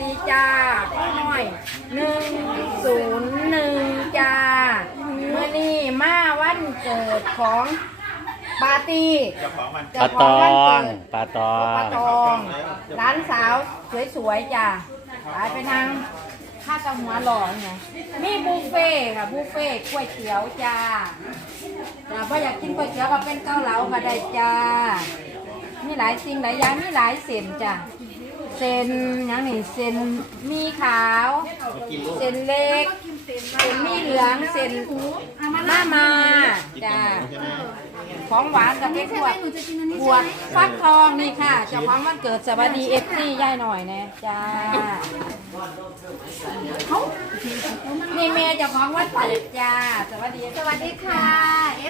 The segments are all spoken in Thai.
ดีจ้าพ่อหน่อยหนึ่งศูนย์หนึ่งจ้าเมื่อนี้มาวัน เกิดของปาร์ตี้ปลาตองปลาตอปาง ตองร้านสาวสวยๆจ้าไปไปทางข้าวตาหัวหล่อไงมีบุฟเฟ่ต์ค่ะบุฟเฟ่ต์ก๋วยเตี๋ยวจ้าจ้าพออยากกินก๋วยเตี๋ยวก็เป็นเกาเหลาก็ได้จ้ามีหลายสิ่งหลายอย่างมีหลายเส้นจ้ะเส้นอย่างนี้เส้นมีขาว เส้นเล็ก เส้นมีเหลืองเส้นหน้ามาจ้ะของหวานกับเป็นขวดขวดฟักทองนี่ค่ะเจ้าของวันเกิดสวัสดีเอฟซีย่ายหน่อยนะจ้านี่เมียเจ้าของวันเกิดจ้าสวัสดีสวัสดีค่ะ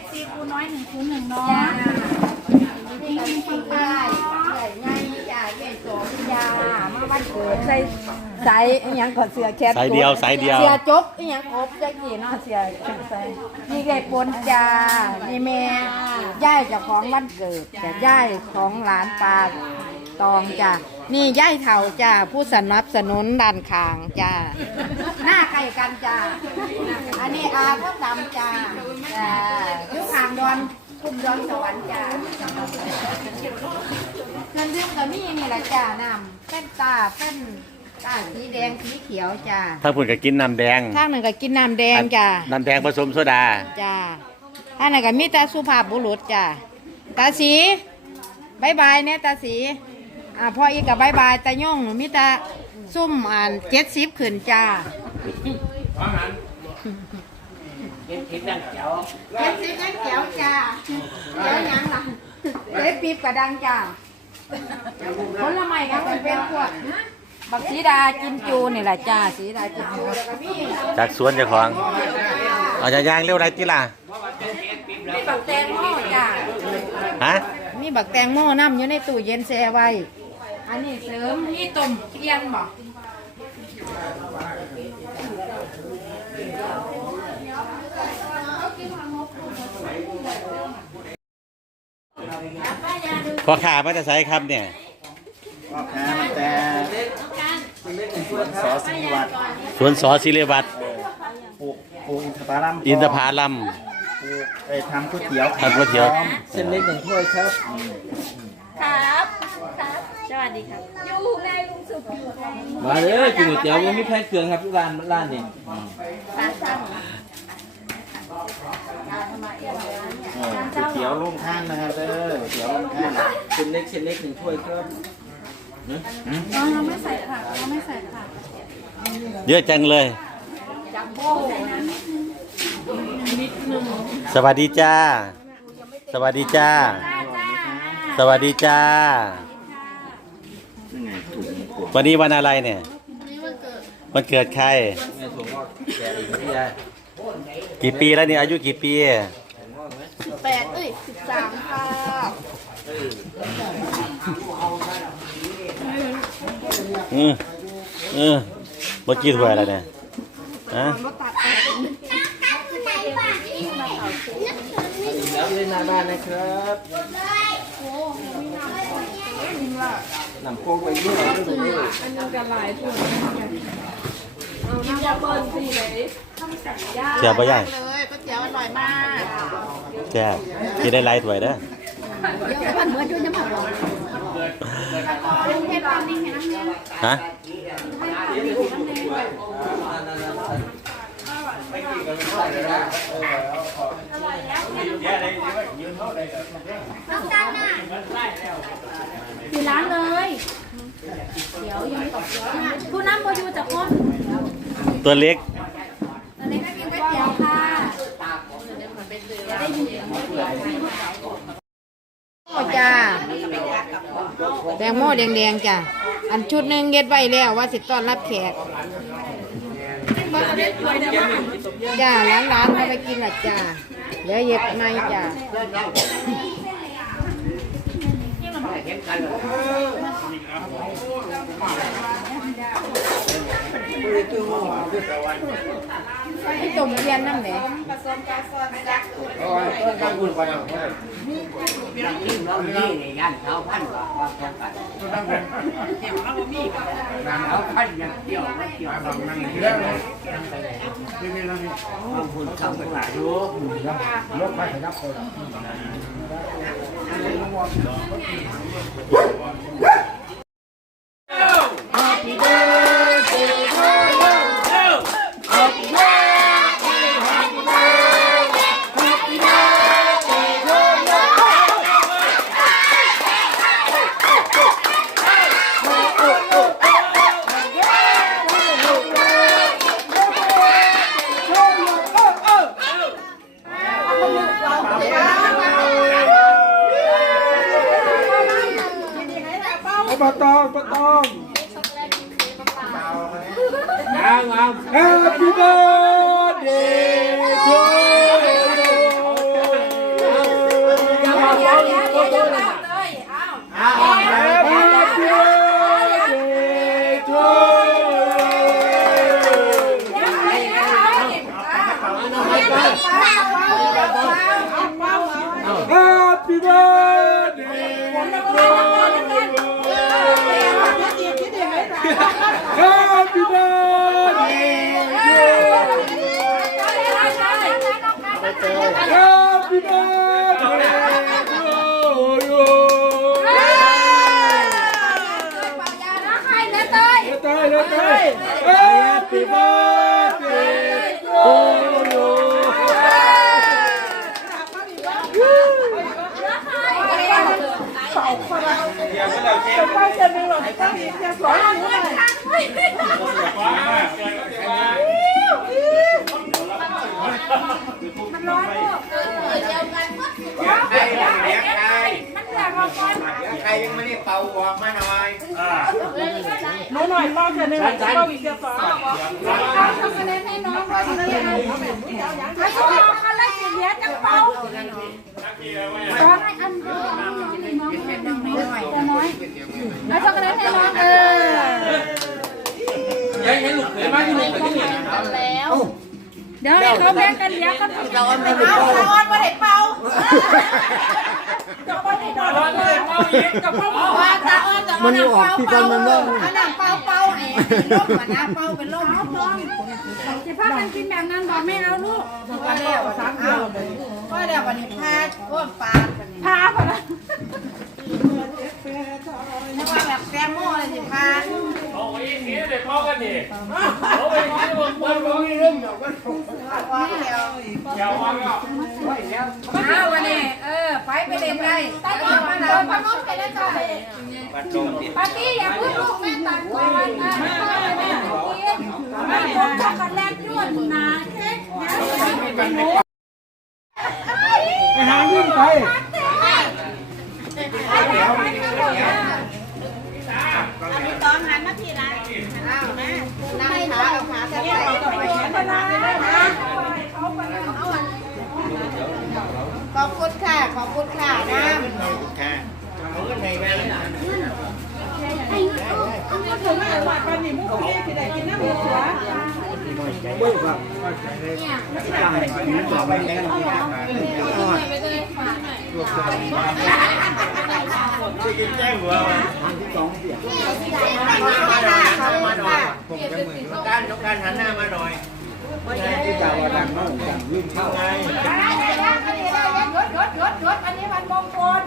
FC ครูน้อยหนึ่งศูนย์หนึ่งเนาะจ้าพี่กินกินไปใหญ่ใหญ่จ้าใหญ่สมยามาวันเกิดใส่ ใส่อหยังก่อนเสือแคทสายเดียวสายเดียว เสือจบอหยังครบจะกี่เนาะเสือใส่นี่ไก่ปนจ้านี่แม่ย่ายเจ้าของวันเกิดแต่ย่ายของหลานปลาตองจ้านี่ย่ายเถ่าจ้าผู้สนับสนุนด้านข้างจ้าหน้าใกล้กันจ้าอันนี้อาพวกดำจ้าจ้าอยุคางดอนคุมดอนสวรรค์จ้า เงินเดือนก็มีนี่แหละจ้าน้ำเป็นตาเป็น ตาสีแดงสีเขียวจ้าถ้าพุ่นก็กินน้ำแดงข้างหนึ่งก็กินน้ำแดงจ้าน้ำแดงผสมโซดา จ้าข้างหนึ่งก็มีแต่สุภาพบุรุษจ้าตาสีบายบายเนี่ยตาสีอ่าพ่ออีกกับบายบายตาย่งมีแต่ซุ่มอ่านเจ็ดสิบขึ้นจ้าเจ็ดสิบนั่งเขียวจ้าเขียวหยังล่ะเจ็ดปีบกระดังจ้าผลไม้ก็เป็นเป็นพวก บักสีดากินจูนี่แหละจ้าสีดากินจูแล้วก็มีจากสวนเจ้าของเอาจะย่างเร็วไรติล่ะมีบักแตงโมจ้าฮะมีบักแตงโมน้ำอยู่ในตู้เย็นแช่ไว้ อันนี้เสริมนี่ต้มเทียนบอกพอขามาจะใส่ครับเนี่ยแต่ สอสิวัตรสวนสอศิริวัตรปลูกปลูกอินทผลัมอินทผลัมปลูกไปทำก๋วยเตี๋ยวทำก๋วยเตี๋ยวเส้นเล็กหนึ่งถ้วยครับ ครับ ครับ สวัสดีครับ อยู่ในลุงสุขอยู่ในมาเลยกินก๋วยเตี๋ยวยังไม่แพ้เครื่องครับร้านร้านนี่ร้านสั่งเออก๋วยเตี๋ยวลงข้างนะครับเด้อก๋วยเตี๋ยวลงข้างเส้นเล็กเส้นเล็กหนึ่งถ้วยครับ เราเราไม่ใส่ผักเราไม่ใส่ผักเยอะจังเลย สวัสดีจ้า สวัสดีจ้า สวัสดีจ้ายังไงถูกขวดวันนี้วันอะไรเนี่ย วันเกิดใครแม่ส่งก็แกะอีกที่ยายกี่ปีแล้วเนี่ยอายุกี่ปีแปดเอ้ยสิบสามค่ะ อืมอืมเมื่อกี้ถ้วยอะไรเนี่ยฮะแล้วเล่นหน้าบ้านนะครับนำโค้กไปด้วยด้วยเสียบปะย่ายเลยก๋วยเตี๋ยวอร่อยมากแซ่บกินได้หลายถ้วยเด้อมันเหมือนด้วยน้ำผักหรอเทปานนี่เห็นไหม ฮะอยู่ร้านเลย เดี๋ยวยังไม่ตกเดี๋ยวผู้น้ำพออยู่จากคนตัวเล็กตอนนี้ก็กินก๋วยเตี๋ยวค่ะโอ้จ้า แตงโมแดงๆจ้าอันชุดหนึ่งเย็ดไว้แล้วว่าสิต้อนรับแขกจ้าร้านร้านๆเอาไปกินละจ้าเดี๋ยวเย็บไม่จ้าให้มเรียนนั่นแหละตั้งคุณก่อนนะเรานี่นี่ยันเท้าพันกว่าความสำคัญเกี่ยวเรามีกันเท้าพันยังเกี่ยวไม่เกี่ยวบางนั่งเรื่องบางคนทำกันหลายอยู่ลบไปนับคน Happy birthday to you. Hãy subscribe cho kênh Ghiền Mì Gõ Để không bỏ lỡ những video hấp dẫn ายแล้วตาย Happy birthday to you ใครยังไม่ได้เป่าออกมาหน่อยน้องหน่อยป้าจะหนึ่งป้าอีกเดียวสองเอาทำคะแนนให้น้องด้วยสิเนี่ยให้เขาเอาคันละสี่เหรียญจังเป้าขอให้อันเดียวน้องน้อยให้ทำคะแนนให้น้องเออยังยังหลุดเลยมาที่หลุดเลยที่ เดี๋ยวให้เขาแบ่งกันเหรียญก็ต้องเราเอาไม่ได้เป่ามันออกที่กันมันว่าอันนั้นเป่าเป่าไอ้ลมอะนะเป่าเป็นลมจะพากันกินแบบนั้นบอกไม่เอาลูกก็แล้วสามเดียวก็แล้ววันนี้พาโอ้ปลาพาพอละไม่ว่าแบบแกงโม่เลยสิพาเอาไอ้นี้เด็กพ่อกันดิเอาไอ้นี้มันมันมันว่า เดียวอย่าว่าก็อ้าววันนี้เออไปไปเล่นได้ไปก่อนมาแล้วมาล้มไปแล้วจ้ะปาร์ตี้อย่าเพิ่งลูกแม่ตัดก่อนนะแม่ไม่กินแม่พกช็อกโกแลตด้วยนะเค้กนะไปหายิ่งไป คุณค่ะ ขอบคุณค่ะน้ำแจ้งหัวขอบคุณค่ะขอบคุณค่ะด้านยกด้านหันหน้ามาหน่อยที่จะว่าดังมากดังลืมเข้าไงได้ได้ได้อันนี้ได้ยศยศยศอันนี้มันมงคล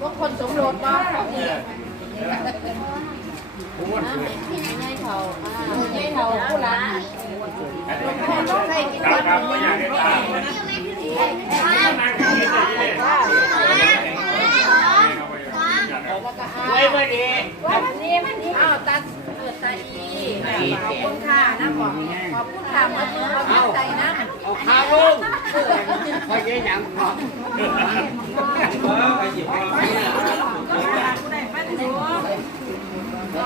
มงคลสมรสบ้างที่ไหนเขาที่เขาผู้รักใครกินวับนครับไม่อยากให้ตามไว้ไม่ดีวันนี้มันนี้อ้าวตาเปิด ตาอีขอบคุณค่ะนะบอกขอบคุณค่ะมาดูความใจนะเอาขาลงคอยยังยังพอ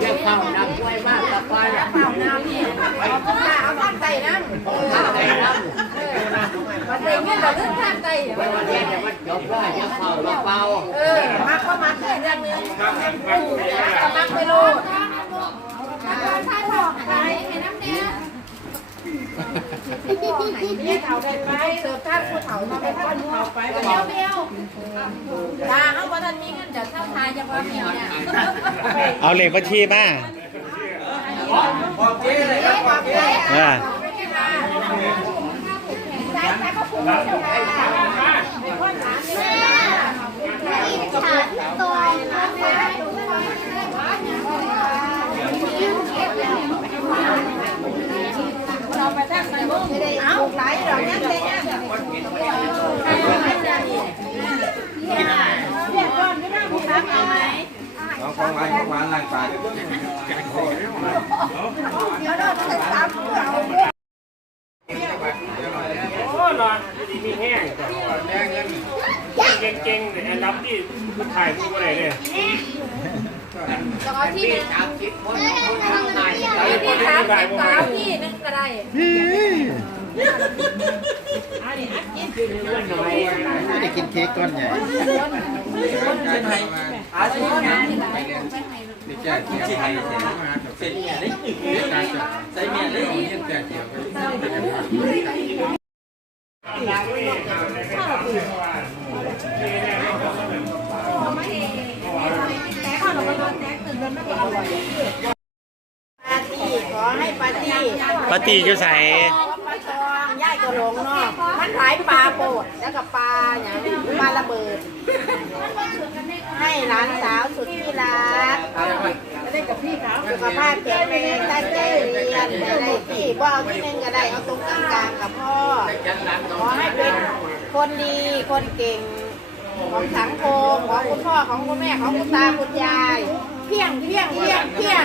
เรียกเข้าน้ำกล้วยมากตะกอนเปล่าน้ำนี่เอาต้นหน้าเอาท่านไตน้ำเออทำใจน้ำวันเด็กเนี่ยเราเรื่องท่านไตวันวันนี้จะมันจบแล้วจะเข้าเบาเออมักก็มักแค่เรื่องนึงก็มักไปโลด เนี่ยเขาได้ไหมเสิร์ฟท่านผู้เฒ่ามาเป็นคนเขาไปเบี้ยวเบี้ยวตาเอาวันนี้เงินจะเท่าทายจะว่าเมียวเนี่ยเอาเลขบัญชีมาบอกเจ๊เลยครับบอกเจ๊อ่าเราไป ตั้งใจมุ่งเอาหลายดอกนั้นเลยเนี่ยเรียกก่อนไม่ได้ผู้ ร้องของหวานของหวานร่างกายเขาโดนเสร็จสามผู้เอาโอ้นอนดีมีแห้งเก่งเก่งๆอันดับที่ถ่ายรูปอะไรเนี่ยเอาที่นึงสามสิบคนคนทำงานที่สามสิบสามที่นึงก็ได้ไม่ได้กินเค้กก้อนใหญ่อาชีพงานนี่เกี่ยวไทยเสร็จเนี่ยได้ใส่เมียได้เนี่ยแก่เกี่ยว ปาร์ตี้ขอให้ปาร์ตี้ ปฏิอยู่ใส่ปลาทองย่ายกระหลงเนาะมันขายปลาโปดแล้วก็ปลาอย่างปลาระเบิด ให้หลานสาวสุดที่รักได้กับพี่เขาสุขภาพแข็งแรงตั้งใจเรียนอะไรที่บ่เอาที่หนึ่งก็ได้เอาตรงกลางๆกับพ่อขอให้เป็นคนดีคนเก่งของสังคมของคุณพ่อของคุณแม่ของคุณตาคุณยาย เพียงเพียงเพียงเพียง